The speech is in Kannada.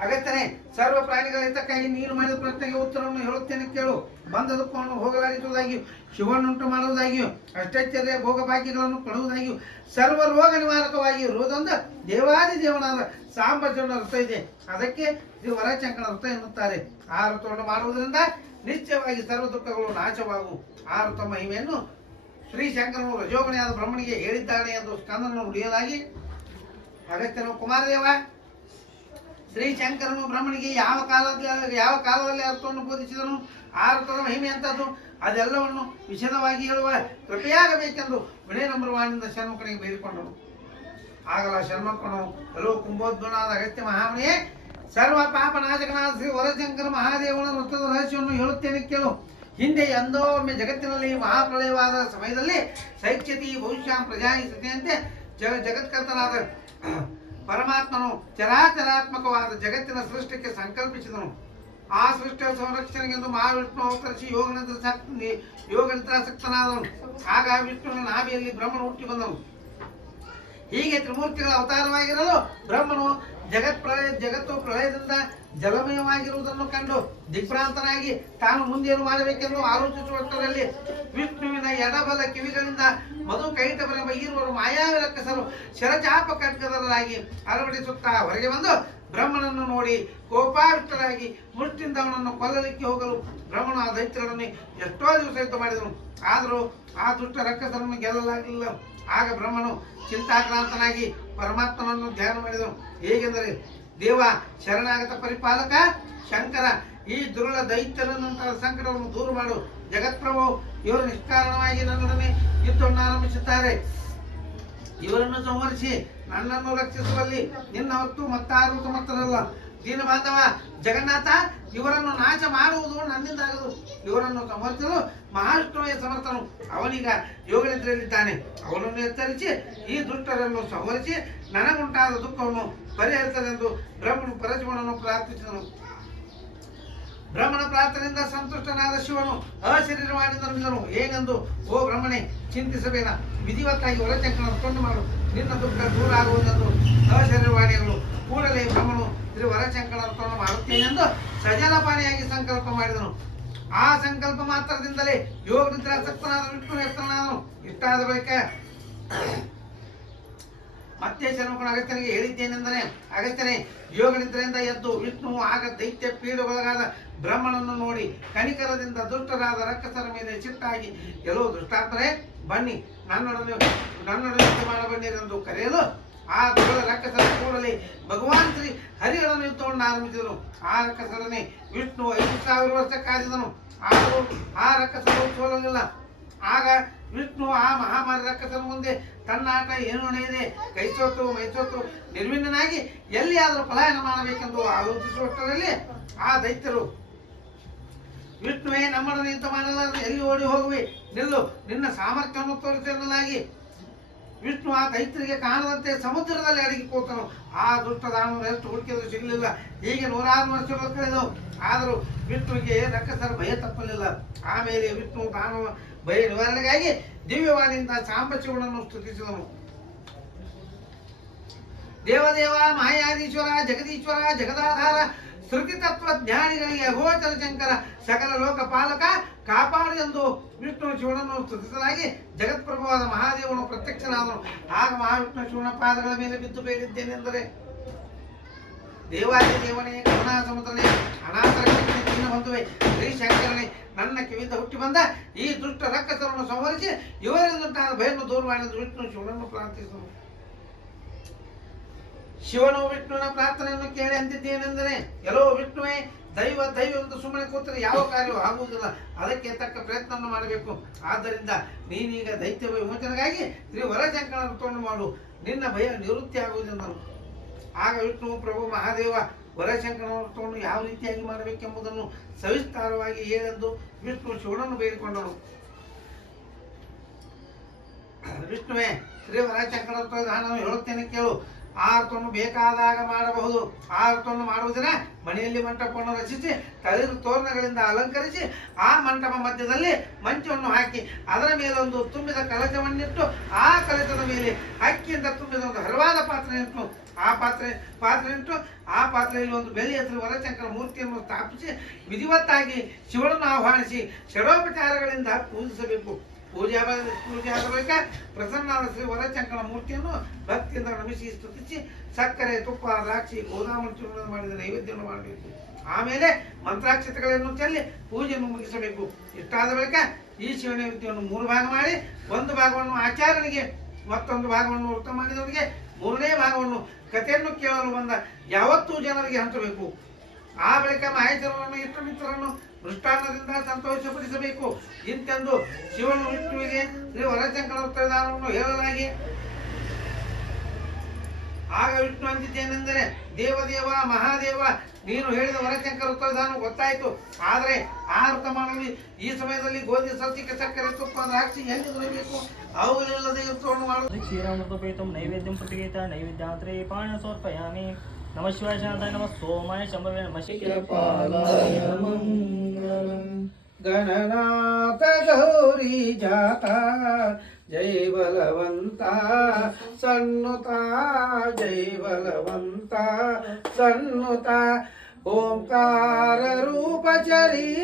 ಅಗತ್ಯನೇ. ಸರ್ವ ಪ್ರಾಣಿಗಳ ಹಿತಕ್ಕಾಗಿ ನೀನು ಮಾಡಿದ ಪ್ರಶ್ನೆಗೆ ಉತ್ತರವನ್ನು ಹೇಳುತ್ತೇನೆ ಕೇಳು. ಬಂದ ದುಃಖವನ್ನು ಹೋಗಲಾಡಿಸುವುದಾಗಿಯೂ ಶಿವನ್ನುಂಟು ಮಾಡುವುದಾಗಿಯೂ ಅಷ್ಟೆಚ್ಚರಿಯ ಭೋಗ ಭಾಗ್ಯಗಳನ್ನು ಕೊಡುವುದಾಗಿಯೂ, ಸರ್ವ ರೋಗ ನಿವಾರಕವಾಗಿ ಇರುವುದೊಂದು ದೇವಾದಿ ದೇವನಾದ ಸಾಂಬಜನ ವೃತ್ತ ಇದೆ. ಅದಕ್ಕೆ ಇದು ವರಚಂಕನ ವೃತ್ತ ಎನ್ನುತ್ತಾರೆ. ಆ ಅರ್ಥವನ್ನು ಮಾಡುವುದರಿಂದ ನಿಶ್ಚಯವಾಗಿ ಸರ್ವ ದುಃಖಗಳು ನಾಶವಾಗುವು ಆ ಅರ್ಥ ಮಹಿಮೆಯನ್ನು ಶ್ರೀ ಶಂಕರನು ರಜೋಗಣಿಯಾದ ಬ್ರಹ್ಮನಿಗೆ ಹೇಳಿದ್ದಾನೆ ಎಂದು ಸ್ಕಂದನನ್ನು ನುಡಿಯಲಾಗಿ, ಅಗತ್ಯನು ಕುಮಾರದೇವ ಶ್ರೀ ಶಂಕರನು ಬ್ರಾಹ್ಮಣಿಗೆ ಯಾವ ಕಾಲದಲ್ಲಿ ಯಾವ ಕಾಲದಲ್ಲಿ ಅರ್ಥವನ್ನು ಬೋಧಿಸಿದನು? ಆ ಅರ್ಥದ ಮಹಿಮೆ ಅಂತದ್ದು ಅದೆಲ್ಲವನ್ನು ವಿಶದವಾಗಿ ಹೇಳುವ ಕೃಪೆಯಾಗಬೇಕೆಂದು ವಿನಯ ನಂಬರವಾಣಿಂದ ಶರ್ಮಕನಿಗೆ ಬೇಡಿಕೊಂಡನು. ಆಗಲ ಶರ್ಮಕ್ಕನು ಎಲ್ಲೋ ಕುಂಭೋದ್ಗುಣಾದ ಅಗತ್ಯ ಮಹಾಮನಿಯೇ ಸರ್ವ ಪಾಪ ನಾಶಕನಾದ ಶ್ರೀ ವರಶಂಕರ ಮಹಾದೇವನ ವೃತ್ತದ ರಹಸ್ಯವನ್ನು ಹೇಳುತ್ತೇನೆ ಕೇಳು. ಹಿಂದೆ ಎಂದೋ ಒಮ್ಮೆ ಜಗತ್ತಿನಲ್ಲಿ ಮಹಾಪ್ರಳಯವಾದ ಸಮಯದಲ್ಲಿ ಶೈಕ್ಷತಿ ಭವಿಷ್ಯ ಪ್ರಜಾಯಿಸತೆಯಂತೆ ಜಗ ಜಗತ್ಕರ್ತನಾದ ಪರಮಾತ್ಮನು ಚರಾಚರಾತ್ಮಕವಾದ ಜಗತ್ತಿನ ಸೃಷ್ಟಿಗೆ ಸಂಕಲ್ಪಿಸಿದನು ಆ ಸೃಷ್ಟಿಯ ಸಂರಕ್ಷಣೆಗೆಂದು ಮಹಾವಿಷ್ಣು ಅವತರಿಸಿ ಯೋಗನಿಂದ ಯೋಗನಿದ್ರಾಸಕ್ತನಾದನು ಆಗ ವಿಷ್ಣುವಿನ ನಾಭಿಯಲ್ಲಿ ಬ್ರಹ್ಮನು ಹುಟ್ಟಿ ಬಂದನು ಹೀಗೆ ತ್ರಿಮೂರ್ತಿಗಳ ಅವತಾರವಾಗಿರಲು ಬ್ರಹ್ಮನು ಜಗತ್ ಪ್ರಳಯ ಜಗತ್ತು ಪ್ರಳಯದಿಂದ ಜಲಮಯವಾಗಿರುವುದನ್ನು ಕಂಡು ದಿಗ್ಭ್ರಾಂತನಾಗಿ ತಾನು ಮುಂದೇನು ಮಾಡಬೇಕೆಂದು ಆಲೋಚಿಸುವಷ್ಟರಲ್ಲಿ ವಿಷ್ಣುವಿನ ಎಡಬಲ ಕಿವಿಗಳಿಂದ ಮಧು ಕೈಟವರೆಂಬ ಈರುವರು ಮಾಯಾವಿರಕ್ಕಸರು ಶರಚಾಪ ಕಟ್ಟದರಾಗಿ ಅಳವಡಿಸುತ್ತಾ ಹೊರಗೆ ಬಂದು ಬ್ರಹ್ಮನನ್ನು ನೋಡಿ ಕೋಪಾವಿಷ್ಟರಾಗಿ ಮುಷ್ಟಿಂದ ಅವನನ್ನು ಕೊಲ್ಲಲಿಕ್ಕೆ ಹೋಗಲು ಬ್ರಹ್ಮನ ಆ ದೈತ್ಯರನ್ನು ಎಷ್ಟೋ ದಿವಸ ಮಾಡಿದನು. ಆದರೂ ಆ ದುಷ್ಟ ರಕ್ಕಸರನ್ನು ಗೆಲ್ಲಲಾಗಲಿಲ್ಲ. ಆಗ ಬ್ರಹ್ಮನು ಚಿಂತಾಕ್ರಾಂತನಾಗಿ ಪರಮಾತ್ಮನನ್ನು ಧ್ಯಾನ ಮಾಡಿದನು. ಹೇಗೆಂದರೆ, ದೇವ ಶರಣಾಗತ ಪರಿಪಾಲಕ, ಶಂಕರ ಈ ದುರುಳ ದೈತ್ಯನಂತಹ ಸಂಕಟವನ್ನು ದೂರ ಮಾಡು. ಜಗತ್ಪ್ರಭು, ಇವರು ನಿಷ್ಕಾರಣವಾಗಿ ನನ್ನೊಡನೆ ಯುದ್ಧವನ್ನು ಆರಂಭಿಸುತ್ತಾರೆ. ಇವರನ್ನು ಸಂಹರಿಸಿ ನನ್ನನ್ನು ರಕ್ಷಿಸುವಲ್ಲಿ ನಿನ್ನ ಹೊತ್ತು ಮತ್ತಾರು ಸಮರ್ಥರಲ್ಲ. ದೀನ ಬಾಂಧವ ಜಗನ್ನಾಥ, ಇವರನ್ನು ನಾಶ ಮಾಡುವುದು ನನ್ನಿಂದಾಗದು. ಇವರನ್ನು ಸಮರ್ಥಿಸಲು ಮಹಾವಿಷ್ಣುವೇ ಸಮರ್ಥನು ಅವನೀಗ ಯೋಗನಿದ್ರೆಯಲ್ಲಿದ್ದಾನೆ. ಅವನನ್ನು ಎಚ್ಚರಿಸಿ, ಈ ದುಷ್ಟರನ್ನು ಸಂಹರಿಸಿ, ನನಗುಂಟಾದ ದುಃಖವನ್ನು ಪರಿಹರಿಸಲೆಂದು ಬ್ರಹ್ಮನು ಪರಶಿವನನ್ನು ಪ್ರಾರ್ಥಿಸಿದನು. ಬ್ರಹ್ಮನ ಪ್ರಾರ್ಥನೆಯಿಂದ ಸಂತುಷ್ಟನಾದ ಶಿವನು ಅಶರೀರವಾಗಿ ನಿರ್ಮಿದನು ಹೇಗೆಂದು? ಓ ಬ್ರಹ್ಮಣೆ, ಚಿಂತಿಸಬೇಡ. ವಿಧಿವತ್ತಾಗಿ ಹೊರಚಂಕನ ಕೊಂಡು ಮಾಡು ನಿನ್ನ ದುಃಖ ದೂರ ಆಗುವುದೆಂದು ಅಶರೀರವಾಣಿಗಳು ಕೂಡಲೇ ಬ್ರಹ್ಮನು ಶ್ರೀ ಅರ್ಪಣೆ ಮಾಡುತ್ತೇನೆ ಎಂದು ಸಜಲಪಾನಿಯಾಗಿ ಸಂಕಲ್ಪ ಮಾಡಿದನು. ಆ ಸಂಕಲ್ಪ ಮಾತ್ರದಿಂದಲೇ ಯೋಗ ನಿದ್ರಾಸಕ್ತನಾದ ವಿಷ್ಣು ಹೆಸರನಾದನು ಇಷ್ಟಾದ ಬಳಿಕ ಮತ್ತೆ ಶರ್ಮಕನ ಅಗತ್ಯನಿಗೆ ಹೇಳಿದ್ದೇನೆಂದರೆ, ಅಗತ್ಯನೇ, ಯೋಗ ನಿದ್ರೆಯಿಂದ ಎದ್ದು ವಿಷ್ಣು ಆಗ ದೈತ್ಯ ಪೀಡೊಳಗಾದ ಬ್ರಹ್ಮನನ್ನು ನೋಡಿ ಕನಿಕರದಿಂದ ದುಷ್ಟರಾದ ರಕ್ಕಸರ ಮೇಲೆ ಸಿಟ್ಟಾಗಿ, ಎಲ್ಲೋ ದುಷ್ಟಾತ್ಮರೇ, ಬನ್ನಿ ನನ್ನೊಡನೆ ನನ್ನೊಡನೆ ಮಾಡಬನ್ನಿರೆಂದು ಕರೆಯಲು ಆ ದೊಡ್ಡ ರಕ್ಕಸರ ಕೂಡಲೇ ಭಗವಾನ್ ಶ್ರೀ ಹರಿಗಳನ್ನು ಯುದ್ಧವನ್ನು ಆರಂಭಿಸಿದರು ಆ ರಕ್ಕಸರನೇ ವಿಷ್ಣು ಐದು ಸಾವಿರ ವರ್ಷ ಕಾದಿದನು ಆದರೂ ಆ ರಕ್ಕಸರು ಸೋಲಲಿಲ್ಲ ಆಗ ವಿಷ್ಣು ಆ ಮಹಾಮಾರಿ ರಕ್ಕಸರ ಮುಂದೆ ತನ್ನ ಆಟ ಏನು ನಡೆಯದೆ, ಕೈಸೋತು, ಮೈಸೋತು ನಿರ್ವಿಣ್ಣನಾಗಿ ಎಲ್ಲಿಯಾದರೂ ಪಲಾಯನ ಮಾಡಬೇಕೆಂದು ಆಲೋಚಿಸುವಷ್ಟರಲ್ಲಿ ಆ ದೈತ್ಯರು, ವಿಷ್ಣುವೇ ನಮ್ಮನ್ನು ಯುದ್ಧ ಮಾಡಲಾರದೆ ಎಲ್ಲಿ ಓಡಿ ಹೋಗುವೆ? ನಿಲ್ಲು, ನಿನ್ನ ಸಾಮರ್ಥ್ಯವನ್ನು ತೋರಿಸಿ ಎನ್ನಲಾಗಿ ವಿಷ್ಣು ಆ ದೈತ್ಯರಿಗೆ ಕಾಣದಂತೆ ಸಮುದ್ರದಲ್ಲಿ ಅಡಗಿ ಕೂತನು. ಆ ದುಷ್ಟ ದಾನವರು ಎಷ್ಟು ಹುಡುಕಿದ್ರು ಸಿಗಲಿಲ್ಲ. ಹೀಗೆ ನೂರಾರು ವರ್ಷಗಳು ಕಳೆದವು. ಆದರೂ ವಿಷ್ಣುವಿಗೆ ರಕ್ಕಸರ ಭಯ ತಪ್ಪಲಿಲ್ಲ. ಆಮೇಲೆ ವಿಷ್ಣು ದಾನವ ಭಯ ನಿವಾರಣೆಗಾಗಿ ದಿವ್ಯವಾಣಿಯಿಂದ ಸಾಂಬಶಿವನನ್ನು ಸ್ತುತಿಸಿದನು. ದೇವದೇವ ಮಾಯಾದೀಶ್ವರ ಜಗದೀಶ್ವರ, ಜಗದಾಧಾರ ಶ್ರುತಿ ತತ್ವ ಜ್ಞಾನಿಗಳಿಗೆ ಅಗೋಚರ ಶಂಕರ ಸಕಲ ಲೋಕ ಪಾಲಕ ಕಾಪಾಡು ಎಂದು ವಿಷ್ಣು ಶಿವನನ್ನು ಸ್ತುತಿಸಲಾಗಿ ಜಗತ್ಪ್ರಭುವಾದ ಮಹಾದೇವನು ಪ್ರತ್ಯಕ್ಷನಾದನು. ಆಗ ಮಹಾವಿಷ್ಣು ಶಿವನ ಪಾದಗಳ ಮೇಲೆ ಬಿದ್ದು ಬೇಡಿದ್ದೇನೆಂದರೆ ದೇವಾದಿ ದೇವನೇ ಕರುಣಾ ಸಮುದ್ರನೇ ಅನಾಥರ ದೀನ ಬಂಧುವೆ ಶ್ರೀ ಶಂಕರನೇ ನನ್ನ ಕಿವಿಯಿಂದ ಹುಟ್ಟಿ ಬಂದ ಈ ದುಷ್ಟ ರಕ್ಕಸರನ್ನು ಸಂಹರಿಸಿ ನಾನು ಭಯನ್ನು ದೂರ ಮಾಡಿದ ವಿಷ್ಣು ಶಿವನನ್ನು ಪ್ರಾರ್ಥಿಸಿದನು. ಶಿವನು ವಿಷ್ಣುವಿನ ಪ್ರಾರ್ಥನೆಯನ್ನು ಕೇಳಿ ಅಂತಿದ್ದೇನೆಂದರೆ, ಎಲ್ಲೋ ವಿಷ್ಣುವೆ, ದೈವ ದೈವ ಎಂದು ಸುಮ್ಮನೆ ಕೂತರೆ ಯಾವ ಕಾರ್ಯವೂ ಆಗುವುದಿಲ್ಲ. ಅದಕ್ಕೆ ತಕ್ಕ ಪ್ರಯತ್ನವನ್ನು ಮಾಡಬೇಕು. ಆದ್ದರಿಂದ ನೀನೀಗ ದೈತ್ಯ ವಿಮೋಚನೆಗಾಗಿ ಶ್ರೀ ವರಶಂಕರ ವ್ರತವನ್ನು ಮಾಡು. ನಿನ್ನ ಭಯ ನಿವೃತ್ತಿ ಆಗುವುದೆಂದರು. ಆಗ ವಿಷ್ಣು, ಪ್ರಭು, ಮಹಾದೇವ ವರಶಂಕರ ತಗೊಂಡು ಯಾವ ರೀತಿಯಾಗಿ ಮಾಡಬೇಕೆಂಬುದನ್ನು ಸವಿಸ್ತಾರವಾಗಿ ಹೇಳೆಂದು ವಿಷ್ಣು ಶಿವನನ್ನು ಬೇಡಿಕೊಂಡನು. ವಿಷ್ಣುವೇ ಶ್ರೀ ವರಶಂಕರ ನಾನು ಹೇಳುತ್ತೇನೆ ಕೇಳು. ಆ ಅರ್ಥವನ್ನು ಬೇಕಾದಾಗ ಮಾಡಬಹುದು. ಆ ಅರ್ಥವನ್ನು ಮಾಡುವುದಿನ ಮನೆಯಲ್ಲಿ ಮಂಟಪವನ್ನು ರಚಿಸಿ, ತಳಿರು ತೋರಣಗಳಿಂದ ಅಲಂಕರಿಸಿ, ಆ ಮಂಟಪ ಮಧ್ಯದಲ್ಲಿ ಮಂಚವನ್ನು ಹಾಕಿ, ಅದರ ಮೇಲೊಂದು ತುಂಬಿದ ಕಲಶವನ್ನಿಟ್ಟು, ಆ ಕಲಶದ ಮೇಲೆ ಅಕ್ಕಿಯಿಂದ ತುಂಬಿದ ಒಂದು ಹರವಾದ ಇಟ್ಟು ಆ ಪಾತ್ರೆ ಪಾತ್ರೆ ಇಟ್ಟು ಆ ಪಾತ್ರೆಯಲ್ಲಿ ಒಂದು ಬೆಲೆ ಹೆಸರು ವರಶಂಕರ ಮೂರ್ತಿಯನ್ನು ಸ್ಥಾಪಿಸಿ, ವಿಧಿವತ್ತಾಗಿ ಶಿವನನ್ನು ಆಹ್ವಾನಿಸಿ ಶರೋಪಚಾರಗಳಿಂದ ಪೂಜಿಸಬೇಕು. ಪೂಜೆ ಪೂಜೆ ಆದ ಬಳಿಕ ಪ್ರಸನ್ನಾದ ಶ್ರೀ ವರಚಂಕನ ಮೂರ್ತಿಯನ್ನು ಭಕ್ತಿಯಿಂದ ನಮಿಸಿ ಸ್ತುತಿಸಿ, ಸಕ್ಕರೆ, ತುಪ್ಪ, ದ್ರಾಕ್ಷಿ ಗೋದಾಮನ ಚೂರ್ಣ ಮಾಡಿದ ನೈವೇದ್ಯವನ್ನು ಮಾಡಬೇಕು. ಆಮೇಲೆ ಮಂತ್ರಾಕ್ಷತೆಗಳನ್ನು ಚೆಲ್ಲಿ ಪೂಜೆಯನ್ನು ಮುಗಿಸಬೇಕು. ಇಷ್ಟಾದ ಬಳಿಕ ಈ ಶಿವ ನೈವೇದ್ಯವನ್ನು ಮೂರು ಭಾಗ ಮಾಡಿ, ಒಂದು ಭಾಗವನ್ನು ಆಚಾರ್ಯನಿಗೆ, ಮತ್ತೊಂದು ಭಾಗವನ್ನು ವೃತ್ತ ಮಾಡಿದವರಿಗೆ, ಮೂರನೇ ಭಾಗವನ್ನು ಕಥೆಯನ್ನು ಕೇಳಲು ಬಂದ ಯಾವತ್ತೂ ಜನರಿಗೆ ಹಂಚಬೇಕು. ಆ ಬಳಿಕ ಮಹೇಶ್ವರನನ್ನು ಇಷ್ಟು ಮಿತ್ರರನ್ನು ಮೃಷ್ಟಾನ್ನದಿಂದ ಸಂತೋಷಪಡಿಸಬೇಕು? ಇಂತೆಂದು ಶಿವನು ವಿಷ್ಣುವಿಗೆ ಶ್ರೀ ವರಚಂಕರವನ್ನು ಹೇಳಲಾಗಿ, ಆಗ ವಿಷ್ಣು ಅಂದಿದ್ದೇನೆಂದರೆ, ದೇವದೇವ, ಮಹಾದೇವ, ನೀನು ಹೇಳಿದ ವರಶಂಕರ ಉತ್ತರದಾನ ಗೊತ್ತಾಯಿತು. ಆದರೆ ಆ ಋತುಮಾನದಲ್ಲಿ ಈ ಸಮಯದಲ್ಲಿ ಗೋಧಿ ಸತ್ಯಕ್ಕೆ ಸಕ್ಕರೆ ತುಪ್ಪ, ದ್ರಾಕ್ಷಿ ಎಲ್ಲಿ ದೊರೆಯಬೇಕು? ಅವುಗಳಿಲ್ಲದೆ ಋತುವನ್ನು ಮಾಡು ಕ್ಷೀರಾಮೃತ ನೈವೇದ್ಯಂ ಪುಟಿಗೀತ ನೈವೇದ್ಯ ಪಾಣ ಸ್ವರ್ಪಯಾಮಿ नमः शिवाय शांताय नमः सोमाय शंभवे नमः गणनाथ गौरी जाता जय बलवंता सन्नुता जय बलवंता सन्नुता ओंकार रूप चरी